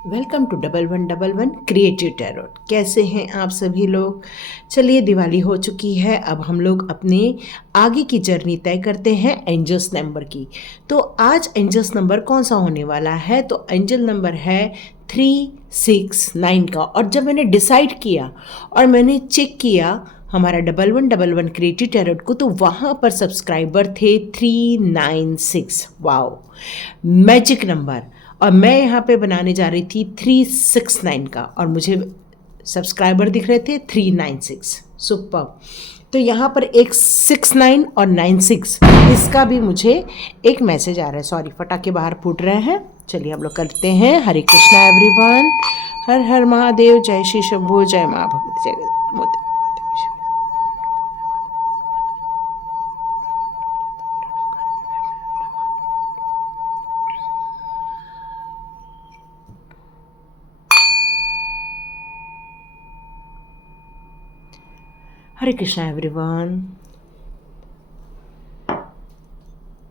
Welcome to 1111 creative tarot. कैसे हैं आप सभी लोग। चलिए, दिवाली हो चुकी है, अब हम लोग अपने आगे की जर्नी तय करते हैं एंजल्स नंबर की। तो आज एंजल्स नंबर कौन सा होने वाला है, तो एंजल नंबर है 369 का। और जब मैंने डिसाइड किया और मैंने चेक किया हमारा 1111 क्रिएटिव टैरोट को, तो वहाँ पर सब्सक्राइबर थे 396। Wow, magic number. और मैं यहाँ पे बनाने जा रही थी 369 का, और मुझे सब्सक्राइबर दिख रहे थे 396। सुपर। तो यहाँ पर एक 69 और 96 इसका भी मुझे एक मैसेज आ रहा है। सॉरी, फटाके बाहर फूट रहे हैं। चलिए हम लोग करते हैं। हरे कृष्णा एवरीवन, हर हर महादेव, जय श्री शंभू, जय माँ भगवती, जय मोदी। हरे कृष्णा एवरीवन।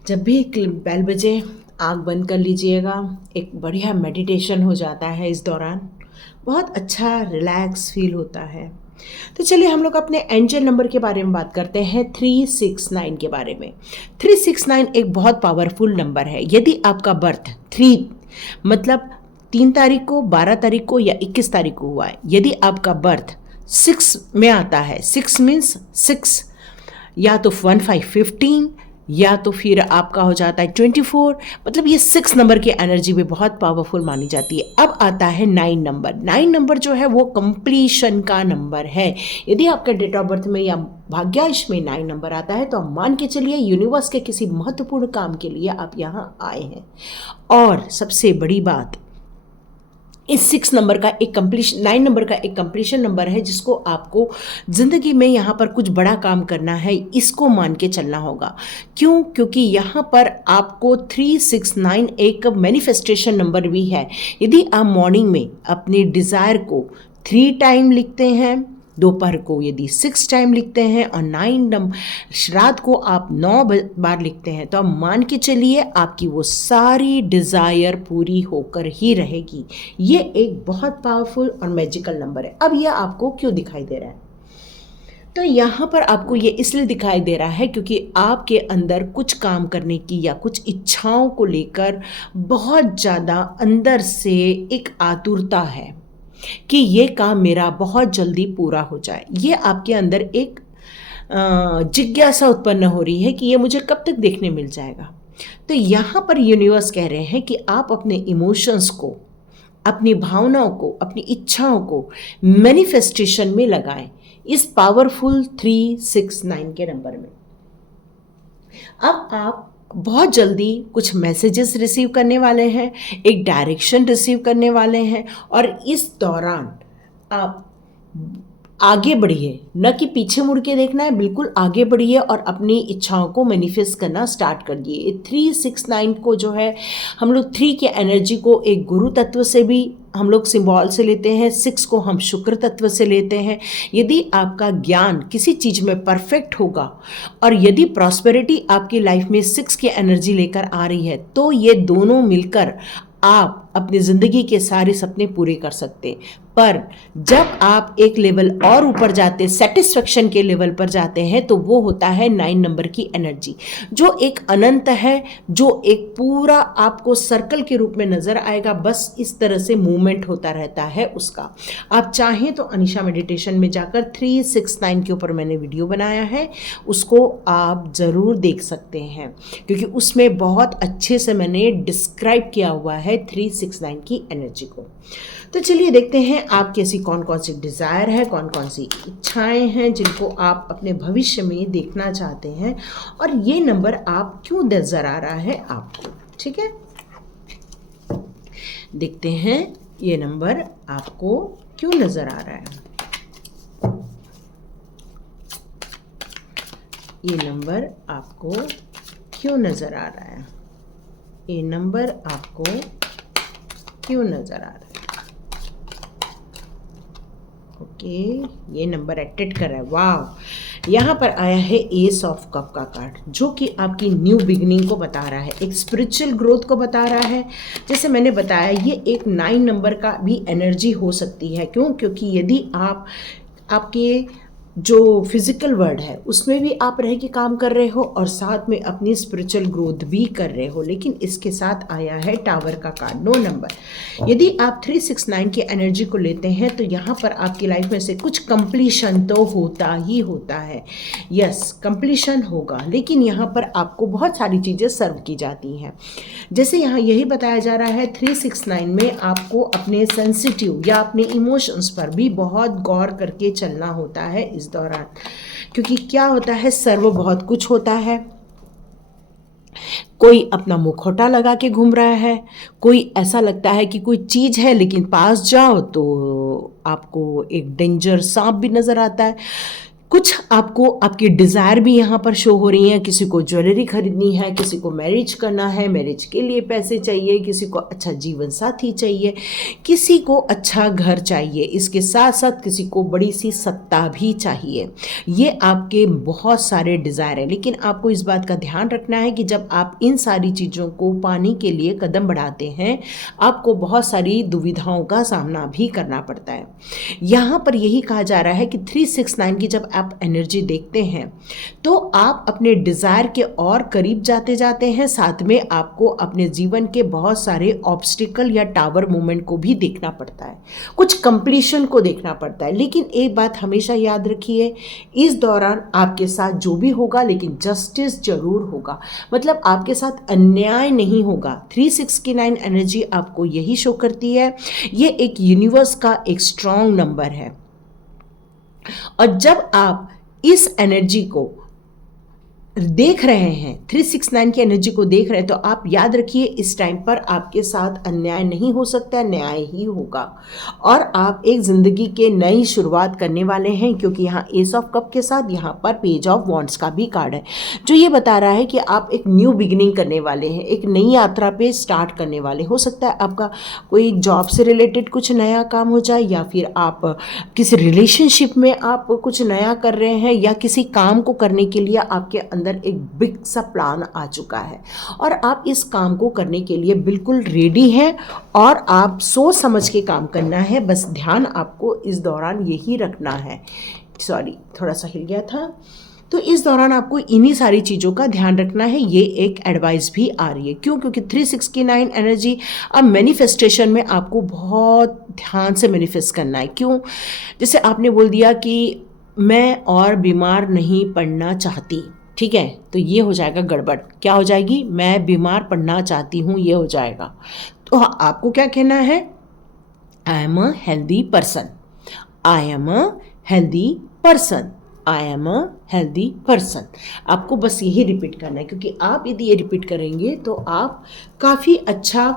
जब भी बेल बजे आँख बंद कर लीजिएगा। एक बढ़िया मेडिटेशन हो जाता है इस दौरान, बहुत अच्छा रिलैक्स फील होता है। तो चलिए हम लोग अपने एंजल नंबर के बारे में बात करते हैं, 369 के बारे में। 369 एक बहुत पावरफुल नंबर है। यदि आपका बर्थ 3 मतलब 3 तारीख को, 12 तारीख को या 21 तारीख को हुआ है, यदि आपका बर्थ 6 में आता है, 6 मीन्स 6 या तो 1515 या तो फिर आपका हो जाता है 24, मतलब ये 6 नंबर की एनर्जी भी बहुत पावरफुल मानी जाती है। अब आता है 9 नंबर। 9 नंबर जो है वो कंप्लीशन का नंबर है। यदि आपके डेट ऑफ बर्थ में या भाग्यांश में 9 नंबर आता है, तो आप मान के चलिए यूनिवर्स के किसी महत्वपूर्ण काम के लिए आप यहाँ आए हैं। और सबसे बड़ी बात, इस 6 नंबर का एक कंप्लीशन, 9 नंबर का एक कंप्लीशन नंबर है, जिसको आपको ज़िंदगी में यहाँ पर कुछ बड़ा काम करना है, इसको मान के चलना होगा। क्यों? क्योंकि यहाँ पर आपको 369 एक मैनिफेस्टेशन नंबर भी है। यदि आप मॉर्निंग में अपने डिज़ायर को 3 टाइम लिखते हैं, दोपहर को यदि 6 टाइम लिखते हैं, और 9 रात को आप 9 बार लिखते हैं, तो आप मान के चलिए आपकी वो सारी डिज़ायर पूरी होकर ही रहेगी। ये एक बहुत पावरफुल और मैजिकल नंबर है। अब यह आपको क्यों दिखाई दे रहा है? तो यहाँ पर आपको ये इसलिए दिखाई दे रहा है क्योंकि आपके अंदर कुछ काम करने की या कुछ इच्छाओं को लेकर बहुत ज़्यादा अंदर से एक आतुरता है कि ये काम मेरा बहुत जल्दी पूरा हो जाए। ये आपके अंदर एक जिज्ञासा उत्पन्न हो रही है कि ये मुझे कब तक देखने मिल जाएगा। तो यहाँ पर यूनिवर्स कह रहे हैं कि आप अपने इमोशंस को, अपनी भावनाओं को, अपनी इच्छाओं को मैनिफेस्टेशन में लगाएं इस पावरफुल 369 के नंबर में। अब आप बहुत जल्दी कुछ मैसेजेस रिसीव करने वाले हैं, एक डायरेक्शन रिसीव करने वाले हैं, और इस दौरान आप आगे बढ़िए, न कि पीछे मुड़ के देखना है, बिल्कुल आगे बढ़िए और अपनी इच्छाओं को मैनिफेस्ट करना स्टार्ट कर दिए। 369 को जो है हम लोग 3 के एनर्जी को एक गुरु तत्व से भी हम लोग सिंबल से लेते हैं, 6 को हम शुक्र तत्व से लेते हैं। यदि आपका ज्ञान किसी चीज़ में परफेक्ट होगा और यदि प्रॉस्पेरिटी आपकी लाइफ में 6 की एनर्जी लेकर आ रही है, तो ये दोनों मिलकर आप अपनी ज़िंदगी के सारे सपने पूरे कर सकते। पर जब आप एक लेवल और ऊपर जाते, सेटिस्फेक्शन के लेवल पर जाते हैं, तो वो होता है 9 नंबर की एनर्जी, जो एक अनंत है, जो एक पूरा आपको सर्कल के रूप में नज़र आएगा। बस इस तरह से मूवमेंट होता रहता है उसका। आप चाहें तो अनीशा मेडिटेशन में जाकर 369 के ऊपर मैंने वीडियो बनाया है, उसको आप ज़रूर देख सकते हैं, क्योंकि उसमें बहुत अच्छे से मैंने डिस्क्राइब किया हुआ है 369 की एनर्जी को। तो चलिए देखते हैं आपकी ऐसी कौन कौन सी डिज़ायर है, कौन कौन सी इच्छाएं हैं जिनको आप अपने भविष्य में देखना चाहते हैं, और ये नंबर आप क्यों नज़र आ रहा है आपको। ठीक है, देखते हैं ये नंबर आपको क्यों नज़र आ रहा है। ये नंबर आपको क्यों नज़र आ रहा है। ये नंबर आपको क्यों नज़र आ रहा है। ओके, ये नंबर एटेट कर रहा है। वाह, यहाँ पर आया है एस ऑफ कप का कार्ड, जो कि आपकी न्यू बिगनिंग को बता रहा है, एक स्पिरिचुअल ग्रोथ को बता रहा है। जैसे मैंने बताया, ये एक 9 नंबर का भी एनर्जी हो सकती है। क्यों? क्योंकि यदि आप आपके जो फिजिकल वर्ल्ड है उसमें भी आप रह के काम कर रहे हो और साथ में अपनी स्पिरिचुअल ग्रोथ भी कर रहे हो, लेकिन इसके साथ आया है टावर का कार्ड, 9 नंबर। यदि आप 369 की एनर्जी को लेते हैं तो यहाँ पर आपकी लाइफ में से कुछ कंप्लीशन तो होता ही होता है। यस, कंप्लीशन होगा, लेकिन यहाँ पर आपको बहुत सारी चीज़ें सर्व की जाती हैं। जैसे यहाँ यही बताया जा रहा है 369 में आपको अपने सेंसिटिव या अपने इमोशंस पर भी बहुत गौर करके चलना होता है इस दौरान, क्योंकि क्या होता है, सर्व बहुत कुछ होता है। कोई अपना मुखौटा लगा के घूम रहा है, कोई ऐसा लगता है कि कोई चीज़ है लेकिन पास जाओ तो आपको एक डेंजर सांप भी नज़र आता है। कुछ आपको आपकी डिज़ायर भी यहाँ पर शो हो रही हैं। किसी को ज्वेलरी खरीदनी है, किसी को मैरिज करना है, मैरिज के लिए पैसे चाहिए, किसी को अच्छा जीवन साथी चाहिए, किसी को अच्छा घर चाहिए, इसके साथ साथ किसी को बड़ी सी सत्ता भी चाहिए। ये आपके बहुत सारे डिज़ायर हैं, लेकिन आपको इस बात का ध्यान रखना है कि जब आप इन सारी चीज़ों को पाने के लिए कदम बढ़ाते हैं, आपको बहुत सारी दुविधाओं का सामना भी करना पड़ता है। यहाँ पर यही कहा जा रहा है कि 369 की जब आप एनर्जी देखते हैं तो आप अपने डिज़ायर के और करीब जाते जाते हैं, साथ में आपको अपने जीवन के बहुत सारे ऑब्स्टिकल या टावर मूवमेंट को भी देखना पड़ता है, कुछ कंप्लीशन को देखना पड़ता है। लेकिन एक बात हमेशा याद रखिए, इस दौरान आपके साथ जो भी होगा लेकिन जस्टिस जरूर होगा, मतलब आपके साथ अन्याय नहीं होगा। 369 एनर्जी आपको यही शो करती है। ये एक यूनिवर्स का एक स्ट्रॉन्ग नंबर है, और जब आप इस एनर्जी को देख रहे हैं, 369 की एनर्जी को देख रहे हैं, तो आप याद रखिए इस टाइम पर आपके साथ अन्याय नहीं हो सकता, न्याय ही होगा, और आप एक ज़िंदगी के नई शुरुआत करने वाले हैं। क्योंकि यहाँ एस ऑफ कप के साथ यहाँ पर पेज ऑफ वॉन्ड्स का भी कार्ड है, जो ये बता रहा है कि आप एक न्यू बिगिनिंग करने वाले हैं, एक नई यात्रा पे स्टार्ट करने वाले। हो सकता है आपका कोई जॉब से रिलेटेड कुछ नया काम हो जाए, या फिर आप किसी रिलेशनशिप में आप कुछ नया कर रहे हैं, या किसी काम को करने के लिए आपके अंदर एक बिग सा प्लान आ चुका है और आप इस काम को करने के लिए बिल्कुल रेडी हैं, और आप सोच समझ के काम करना है। बस ध्यान आपको इस दौरान यही रखना है। सॉरी, थोड़ा सा हिल गया था। तो इस दौरान आपको इन्हीं सारी चीज़ों का ध्यान रखना है। ये एक एडवाइस भी आ रही है। क्यों? क्योंकि 369 एनर्जी अब मैनिफेस्टेशन में आपको बहुत ध्यान से मैनिफेस्ट करना है। क्यों? जैसे आपने बोल दिया कि मैं और बीमार नहीं पड़ना चाहती, ठीक है, तो ये हो जाएगा गड़बड़। क्या हो जाएगी? मैं बीमार पड़ना चाहती हूँ, ये हो जाएगा। तो आपको क्या कहना है? I am a healthy person, I am a healthy person, I am a healthy person. आपको बस यही रिपीट करना है, क्योंकि आप यदि ये रिपीट करेंगे तो आप काफ़ी अच्छा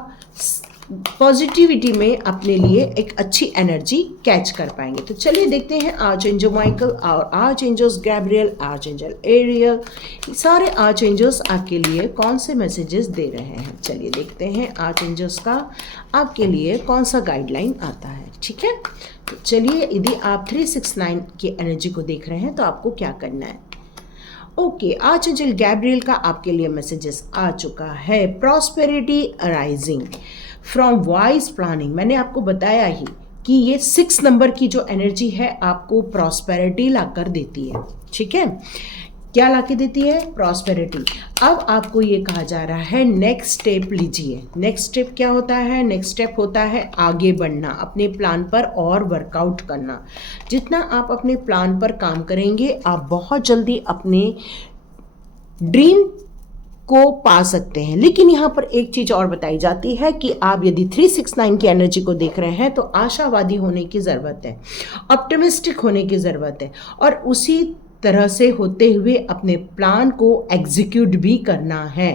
पॉजिटिविटी में अपने लिए एक अच्छी एनर्जी कैच कर पाएंगे। तो चलिए देखते हैं आर्चएंजल माइकल और आर्चएंजल्स गैब्रियल, आर्चएंजल एरियल, सारे आर्चएंजल्स आपके लिए कौन से मैसेजेस दे रहे हैं। चलिए देखते हैं आर्चएंजल्स का आपके लिए कौन सा गाइडलाइन आता है। ठीक है, तो चलिए, यदि आप 369 की एनर्जी को देख रहे हैं तो आपको क्या करना है। ओके, आर्चएंजल गैब्रियल का आपके लिए मैसेजेस आ चुका है। Prosperity arising from wise planning. मैंने आपको बताया ही कि ये 6 नंबर की जो एनर्जी है आपको प्रॉस्पेरिटी लाकर देती है। ठीक है, क्या लाके देती है? प्रॉस्पेरिटी। अब आपको ये कहा जा रहा है नेक्स्ट स्टेप लीजिए। नेक्स्ट स्टेप क्या होता है? नेक्स्ट स्टेप होता है आगे बढ़ना, अपने प्लान पर और वर्कआउट करना। जितना आप अपने प्लान पर काम करेंगे, आप बहुत जल्दी अपने ड्रीम को पा सकते हैं। लेकिन यहाँ पर एक चीज़ और बताई जाती है कि आप यदि 369 की एनर्जी को देख रहे हैं तो आशावादी होने की ज़रूरत है, ऑप्टिमिस्टिक होने की ज़रूरत है, और उसी तरह से होते हुए अपने प्लान को एग्जीक्यूट भी करना है।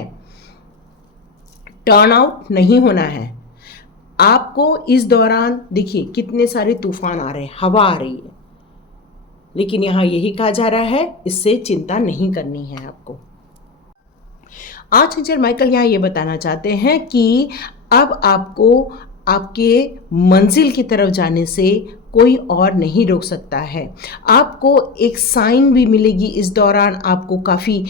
टर्न आउट नहीं होना है आपको। इस दौरान देखिए कितने सारे तूफान आ रहे हैं, हवा आ रही है, लेकिन यहाँ यही कहा जा रहा है इससे चिंता नहीं करनी है आपको। आर्चएंजल माइकल यहाँ ये बताना चाहते हैं कि अब आपको आपके मंजिल की तरफ जाने से कोई और नहीं रोक सकता है। आपको एक साइन भी मिलेगी इस दौरान, आपको काफ़ी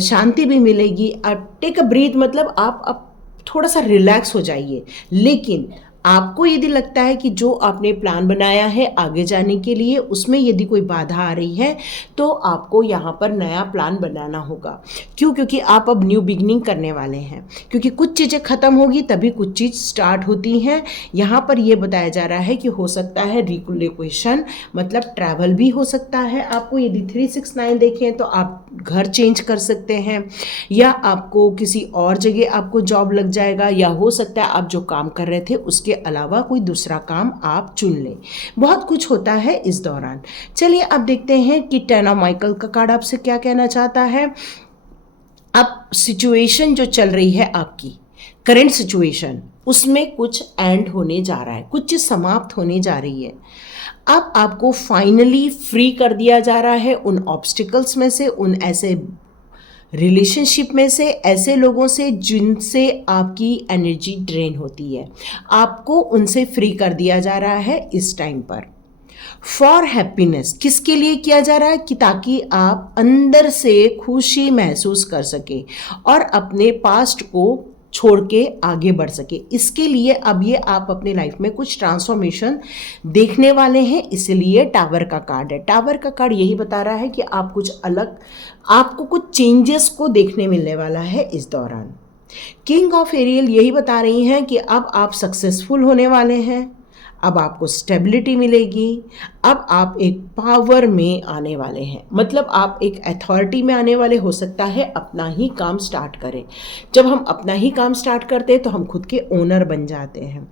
शांति भी मिलेगी। टेक अ ब्रीथ, मतलब आप थोड़ा सा रिलैक्स हो जाइए। लेकिन आपको यदि लगता है कि जो आपने प्लान बनाया है आगे जाने के लिए, उसमें यदि कोई बाधा आ रही है तो आपको यहाँ पर नया प्लान बनाना होगा। क्यों? क्योंकि आप अब न्यू बिगनिंग करने वाले हैं, क्योंकि कुछ चीज़ें ख़त्म होगी तभी कुछ चीज़ स्टार्ट होती हैं। यहाँ पर ये बताया जा रहा है कि हो सकता है रिलोकेशन, मतलब ट्रैवल भी हो सकता है आपको। यदि 369 देखें तो आप घर चेंज कर सकते हैं, या आपको किसी और जगह आपको जॉब लग जाएगा, या हो सकता है आप जो काम कर रहे थे उसके अलावा कोई दूसरा काम आप चुन लें। बहुत कुछ होता है इस दौरान। चलिए अब देखते हैं कि 10 ऑफ माइकल का कार्ड आपसे क्या कहना चाहता है। अब सिचुएशन जो चल रही है आपकी करंट सिचुएशन, उसमें कुछ एंड होने जा रहा है, कुछ चीज़ समाप्त होने जा रही है। अब आपको फाइनली फ्री कर दिया जा रहा है उन ऑब्स्टिकल्स में से, उन ऐसे रिलेशनशिप में से, ऐसे लोगों से जिनसे आपकी एनर्जी ड्रेन होती है। आपको उनसे फ्री कर दिया जा रहा है इस टाइम पर। फॉर हैप्पीनेस किसके लिए किया जा रहा है? कि ताकि आप अंदर से खुशी महसूस कर सके और अपने पास्ट को छोड़ के आगे बढ़ सके। इसके लिए अब ये आप अपने लाइफ में कुछ ट्रांसफॉर्मेशन देखने वाले हैं, इसलिए टावर का कार्ड है। टावर का कार्ड यही बता रहा है कि आप कुछ अलग, आपको कुछ चेंजेस को देखने मिलने वाला है इस दौरान। किंग ऑफ एरियल यही बता रही हैं कि अब आप सक्सेसफुल होने वाले हैं, अब आपको स्टेबिलिटी मिलेगी, अब आप एक पावर में आने वाले हैं, मतलब आप एक अथॉरिटी में आने वाले। हो सकता है अपना ही काम स्टार्ट करें। जब हम अपना ही काम स्टार्ट करते हैं तो हम खुद के ओनर बन जाते हैं।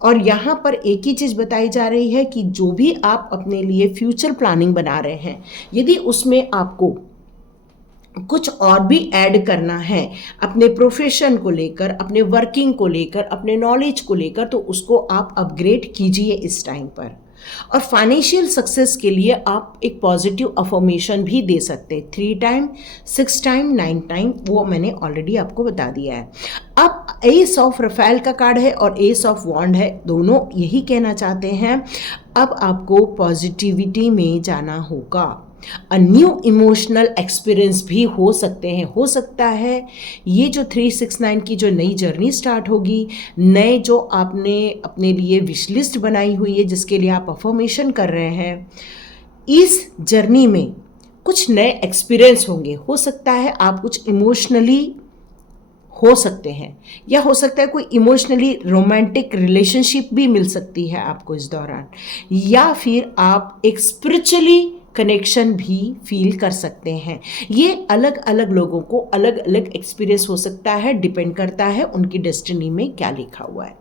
और यहाँ पर एक ही चीज़ बताई जा रही है कि जो भी आप अपने लिए फ्यूचर प्लानिंग बना रहे हैं, यदि उसमें आपको कुछ और भी ऐड करना है अपने प्रोफेशन को लेकर, अपने वर्किंग को लेकर, अपने नॉलेज को लेकर, तो उसको आप अपग्रेड कीजिए इस टाइम पर। और फाइनेंशियल सक्सेस के लिए आप एक पॉजिटिव अफर्मेशन भी दे सकते हैं, 3 टाइम, 6 टाइम, 9 टाइम, वो मैंने ऑलरेडी आपको बता दिया है। अब एस ऑफ रफेल का कार्ड है और एस ऑफ वॉन्ड है, दोनों यही कहना चाहते हैं अब आपको पॉजिटिविटी में जाना होगा। न्यू इमोशनल एक्सपीरियंस भी हो सकते हैं। हो सकता है ये जो 369 की जो नई जर्नी स्टार्ट होगी, नए जो आपने अपने लिए विश लिस्ट बनाई हुई है जिसके लिए आप अफर्मेशन कर रहे हैं, इस जर्नी में कुछ नए एक्सपीरियंस होंगे। हो सकता है आप कुछ इमोशनली हो सकते हैं, या हो सकता है कोई इमोशनली रोमांटिक रिलेशनशिप भी मिल सकती है आपको इस दौरान, या फिर आप एक स्पिरिचुअली कनेक्शन भी फील कर सकते हैं। ये अलग अलग लोगों को अलग अलग एक्सपीरियंस हो सकता है, डिपेंड करता है उनकी डेस्टिनी में क्या लिखा हुआ है।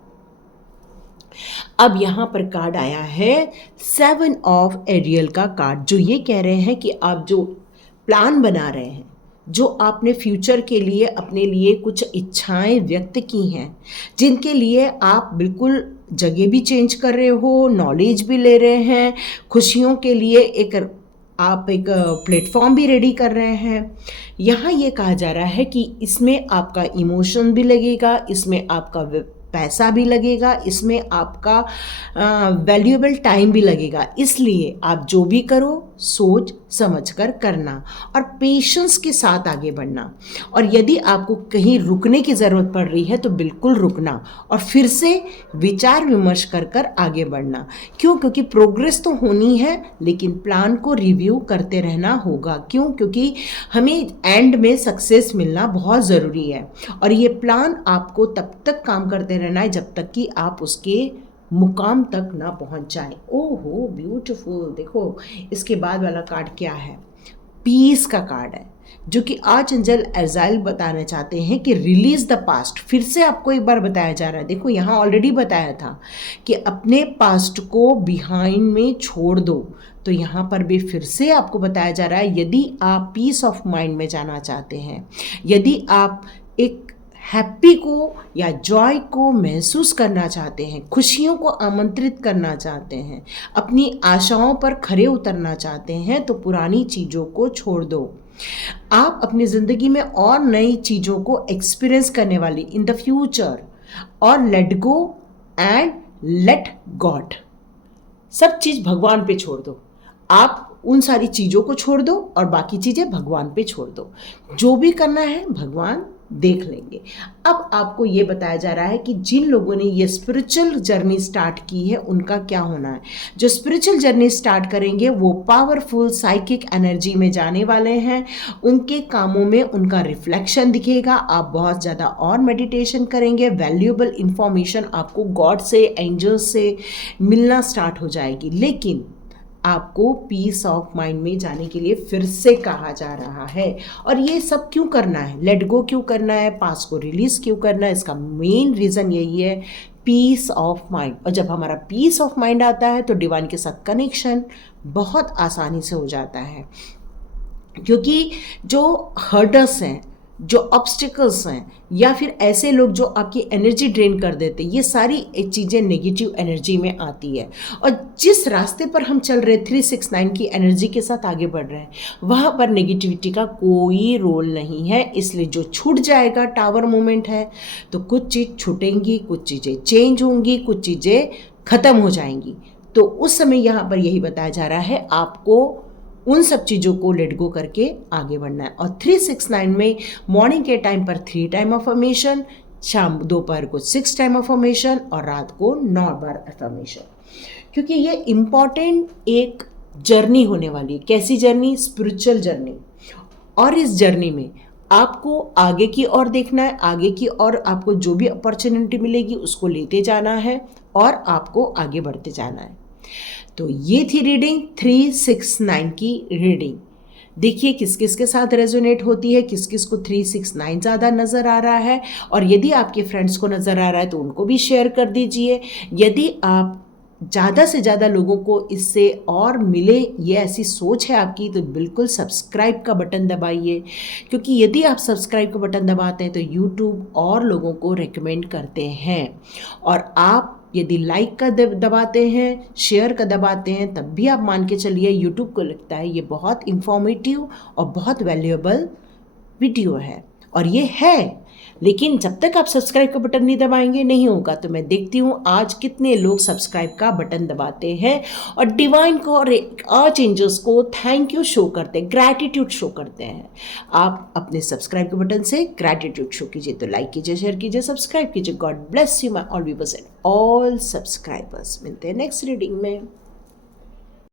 अब यहाँ पर कार्ड आया है 7 ऑफ एरियल का कार्ड, जो ये कह रहे हैं कि आप जो प्लान बना रहे हैं, जो आपने फ्यूचर के लिए अपने लिए कुछ इच्छाएं व्यक्त की हैं, जिनके लिए आप बिल्कुल जगह भी चेंज कर रहे हो, नॉलेज भी ले रहे हैं, खुशियों के लिए आप एक प्लेटफॉर्म भी रेडी कर रहे हैं। यहाँ ये कहा जा रहा है कि इसमें आपका इमोशन भी लगेगा, इसमें आपका पैसा भी लगेगा, इसमें आपका वैल्यूएबल टाइम भी लगेगा। इसलिए आप जो भी करो सोच समझ कर करना और पेशेंस के साथ आगे बढ़ना। और यदि आपको कहीं रुकने की ज़रूरत पड़ रही है तो बिल्कुल रुकना और फिर से विचार विमर्श कर कर आगे बढ़ना। क्यों? क्योंकि प्रोग्रेस तो होनी है, लेकिन प्लान को रिव्यू करते रहना होगा। क्यों? क्योंकि हमें एंड में सक्सेस मिलना बहुत ज़रूरी है और ये प्लान आपको तब तक काम करते रहना है जब तक कि आप उसके मुकाम तक ना पहुंच जाए। ओहो ब्यूटीफुल। देखो इसके बाद वाला कार्ड क्या है, पीस का कार्ड है, जो कि आर्चएंजल अज़ाइल बताना चाहते हैं कि रिलीज द पास्ट। फिर से आपको एक बार बताया जा रहा है, देखो यहाँ ऑलरेडी बताया था कि अपने पास्ट को बिहाइंड में छोड़ दो, तो यहाँ पर भी फिर से आपको बताया जा रहा है यदि आप पीस ऑफ माइंड में जाना चाहते हैं, यदि आप एक हैप्पी को या जॉय को महसूस करना चाहते हैं, खुशियों को आमंत्रित करना चाहते हैं, अपनी आशाओं पर खरे उतरना चाहते हैं, तो पुरानी चीज़ों को छोड़ दो। आप अपनी ज़िंदगी में और नई चीज़ों को एक्सपीरियंस करने वाली इन द फ्यूचर, और let go and let God. सब चीज़ भगवान पे छोड़ दो। आप उन सारी चीज़ों को छोड़ दो और बाकी चीज़ें भगवान पे छोड़ दो। जो भी करना है भगवान देख लेंगे। अब आपको ये बताया जा रहा है कि जिन लोगों ने ये स्पिरिचुअल जर्नी स्टार्ट की है उनका क्या होना है। जो स्पिरिचुअल जर्नी स्टार्ट करेंगे वो पावरफुल साइकिक एनर्जी में जाने वाले हैं। उनके कामों में उनका रिफ्लेक्शन दिखेगा। आप बहुत ज़्यादा और मेडिटेशन करेंगे। वैल्यूएबल इंफॉर्मेशन आपको गॉड से, एंजल्स से मिलना स्टार्ट हो जाएगी। लेकिन आपको पीस ऑफ माइंड में जाने के लिए फिर से कहा जा रहा है। और ये सब क्यों करना है, लेट गो क्यों करना है, पास को रिलीज क्यों करना है, इसका मेन रीज़न यही है, पीस ऑफ माइंड। और जब हमारा पीस ऑफ माइंड आता है तो डिवाइन के साथ कनेक्शन बहुत आसानी से हो जाता है। क्योंकि जो हर्डर्स हैं, जो ऑब्स्टिकल्स हैं, या फिर ऐसे लोग जो आपकी एनर्जी ड्रेन कर देते, ये सारी चीज़ें नेगेटिव एनर्जी में आती है। और जिस रास्ते पर हम चल रहे 369 की एनर्जी के साथ आगे बढ़ रहे हैं, वहाँ पर नेगेटिविटी का कोई रोल नहीं है। इसलिए जो छूट जाएगा, टावर मोमेंट है, तो कुछ चीज़ छूटेंगी, कुछ चीज़ें चेंज होंगी, कुछ चीज़ें ख़त्म हो जाएंगी। तो उस समय यहाँ पर यही बताया जा रहा है, आपको उन सब चीज़ों को लेट गो करके आगे बढ़ना है। और 369 में मॉर्निंग के टाइम पर 3 टाइम अफर्मेशन, शाम दोपहर को 6 टाइम अफर्मेशन और रात को 9 बार अफर्मेशन। क्योंकि ये इम्पॉर्टेंट एक जर्नी होने वाली है। कैसी जर्नी? Spiritual journey. और इस जर्नी में आपको आगे की ओर देखना है, आगे की ओर आपको जो भी अपॉर्चुनिटी मिलेगी उसको लेते जाना है और आपको आगे बढ़ते जाना है। तो ये थी रीडिंग 369 की रीडिंग। देखिए किस किस के साथ रेजोनेट होती है, किस किस को 369 ज़्यादा नज़र आ रहा है। और यदि आपके फ्रेंड्स को नज़र आ रहा है तो उनको भी शेयर कर दीजिए। यदि आप ज़्यादा से ज़्यादा लोगों को इससे और मिले, ये ऐसी सोच है आपकी, तो बिल्कुल सब्सक्राइब का बटन दबाइए। क्योंकि यदि आप सब्सक्राइब का बटन दबाते हैं तो यूट्यूब और लोगों को रेकमेंड करते हैं। और आप यदि लाइक का दबाते हैं, शेयर का दबाते हैं, तब भी आप मान के चलिए यूट्यूब को लगता है ये बहुत इंफॉर्मेटिव और बहुत वैल्यूएबल वीडियो है। और ये है, लेकिन जब तक आप सब्सक्राइब का बटन नहीं दबाएंगे नहीं होगा। तो मैं देखती हूँ आज कितने लोग सब्सक्राइब का बटन दबाते हैं और डिवाइन को और आर्च एंजल्स को थैंक यू शो करते हैं, ग्रैटिट्यूड शो करते हैं। आप अपने सब्सक्राइब के बटन से ग्रैटिट्यूड शो कीजिए। तो लाइक कीजिए, शेयर कीजिए, सब्सक्राइब कीजिए। God bless you my all viewers and all subscribers. मिलते हैं नेक्स्ट रीडिंग में।